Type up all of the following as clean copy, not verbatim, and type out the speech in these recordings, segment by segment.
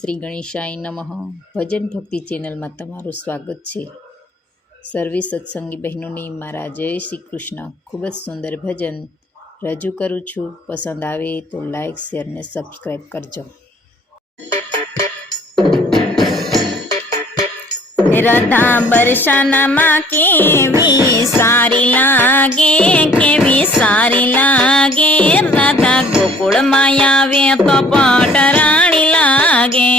શ્રી ગણેશાય નમઃ. ભજન ભક્તિ ચેનલમાં તમારું સ્વાગત છે. સર્વે સત્સંગી બહેનોને મારા જય શ્રી કૃષ્ણ. ખૂબ જ સુંદર ભજન રજૂ કરું છું. પસંદ આવે તો લાઈક, શેર ને સબસ્ક્રાઈબ કરજો. રાધા બરસાનામાં કેવી સારી લાગે, કેવી સારી લાગે. રાધા ગોકુળમાં આવે તો પટરાણી લાગે.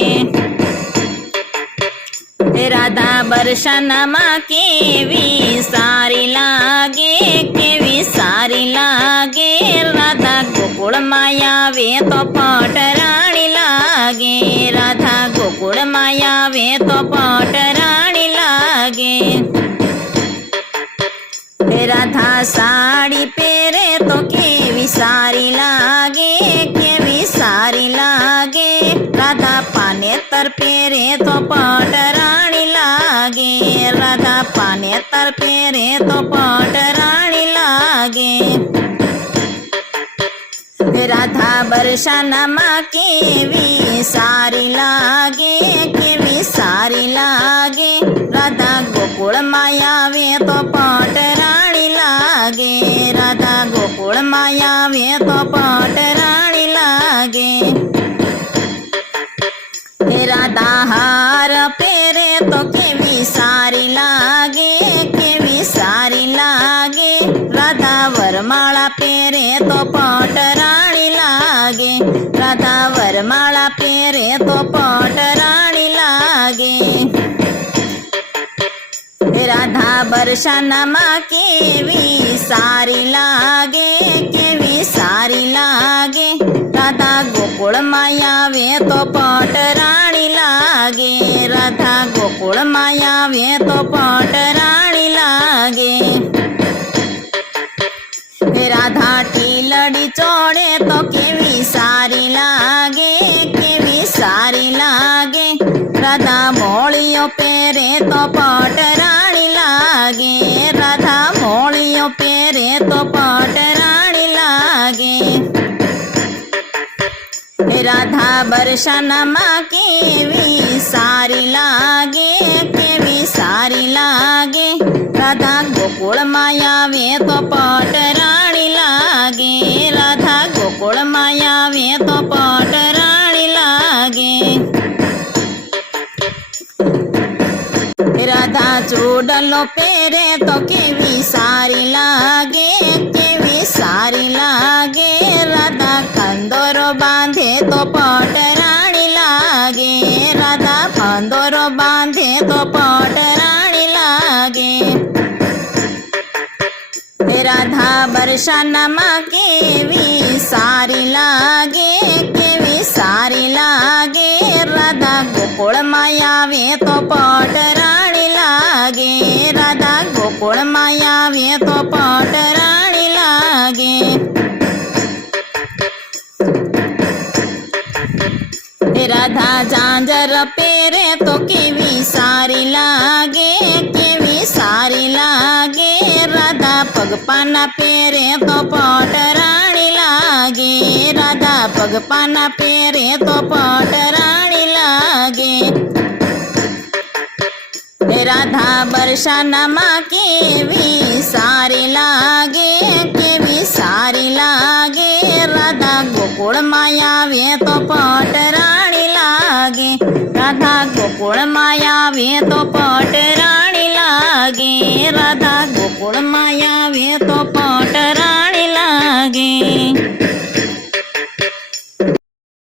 રાધા બરસાનામાં કેવી સારી લાગે, કેવી સારી લાગે. રાધા ગોકુળમાં આવે તો પટરાણી લાગે. રાધા ગોકુળમાં આવે તો પટરાણી લાગે. રાધા સાડી પહેરે તો કેવી સારી લાગે, કેવી સારી લાગે. રાધા પાનેતર પહેરે તો પટરાણી લાગે. રાધા પાનેતર પહેરે તો પટરાણી લાગે. રાધા બરસાનામાં કેવી સારી લાગે, કેવી સારી લાગે. રાધા ગોકુળમાં આવે તો પટરાણી લાગે. રાધા ગોકુળમાં આવે તો પટરાણી લાગે. રાધા હાર પહેરે તો કેવી સારી લાગે, કેવી સારી લાગે. રાધા વરમાળા પહેરે તો પટરાણી લાગે. રાધા વરમાળા પહેરે તો પટરાણી લાગે. રાધા બરસાનામાં કેવી સારી લાગે, કેવી સારી લાગે. રાધા ગોકુળમાં આવે તો પટરાણી લાગે. રાધા ગોકુળમાં આવે તો પટરાણી લાગે. રાધા ટીલડી ચોડે તો કેવી સારી લાગે, કેવી સારી લાગે. રાધા મોળીઓ પહેરે તો પટરાણી લાગે. રાધા મોળીઓ પહેરે તો પટરાણી લાગે. રાધા બરસાનામાં કેવી સારી લાગે, કેવી સારી લાગે. રાધા ગોકુળમાં આવે તો પટરાણી લાગે. રાધા ગોકુળમાં આવે તો પટરાણી લાગે. રાધા ચૂડલો પહેરે તો કેવી સારી લાગે, કેવી સારી લાગે. રાધા કંદોરો બાંધે તો પટરાણી લાગે. રાધા કંદોરો બાંધે તો પટરાણી લાગે. રાધા બરસાનામાં કેવી સારી લાગે, કેવી સારી લાગે. રાધા ગોકુળમાં આવે તો પટરાણી લાગે. રાધા ગોકુળમાં આવે તો પટરાણી લાગે. રાધા ઝાંઝર પહેરે તો કેવી સારી લાગે, કેવી સારી લાગે. રાધા પગપાના પહેરે તો પટરાણી લાગે. રાધા પગપાના પહેરે તો પટરાણી લાગે. રાધા બરસાનામાં કેવી સારી લાગે, કેવી સારી લાગે. રાધા ગોકુળમાં આવે તો પટરાણી લાગે. રાધા ગોકુળમાં આવે તો પટરાણી લાગે. રાધા ગોકુળમાં આવે તો